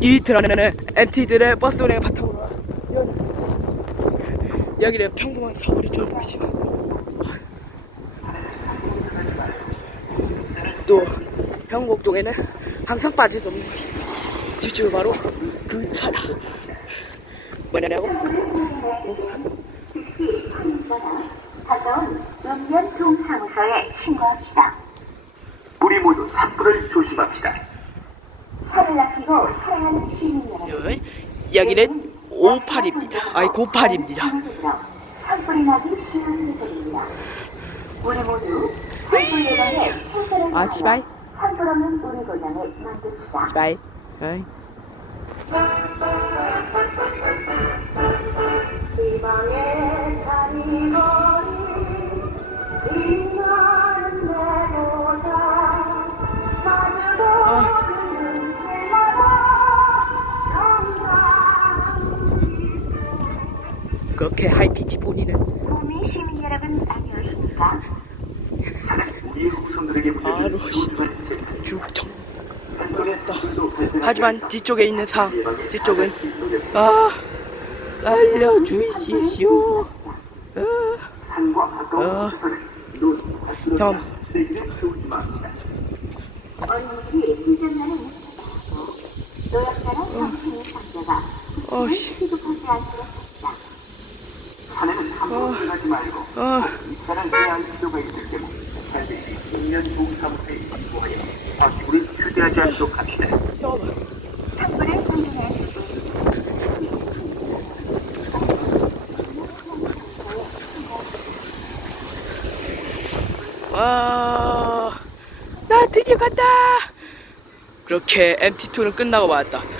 이 드라마는 MT들의 버스 운행 바탕으로 여기는 평범한 서울의 전부이지만 또 경복동에는 항상 빠질 수 없는 것이 뒤쪽이 바로 그 차다. 뭐냐고? 가까운 읍면동사무소에 신고합시다. 우리 모두 산불을 조심합시다. 살을 아끼고 사랑하는 시민 여러분, 여기는 58입니다. 아니 98입니다. 산불이 나기 쉬운 예정입니다. 우리 모두 산불 예방에 최선을 다하여 시바이. 산불 없는 우리 고장을 만듭시다. 바이. 어이. 희망의 다리거리 빛나는 내 고장 마주보는 때마다 그렇게 하이피치 본인은 구미 시민 여러분 안녕하십니까? 산은 우리의 후손들에게 바로 물려준 소중한 재산. 죽청. 산불도 발생하지 하지만 않게 뒤쪽에 있는 상, 예방에 뒤쪽은 가장 노력했습니다. 살려주시오. 산과 가까운 곳에서는 논, 점. 밭으로 쓰레기를 태우지 맙니다. 어린이들이 불장난을 못하고 노약자나 정신의 상태가 어이씨. 취급하지 않도록 합시다. 산에는 함부로 들어가지 말고 입산을 해야 할 필요가 있을 경우 반드시 읍면동사무소에 신고하여 바퀴불을 휴대하지 않도록 합시다. 산불을 방지할 수 나 드디어 간다. 그렇게 MT2는 끝나고 말았다.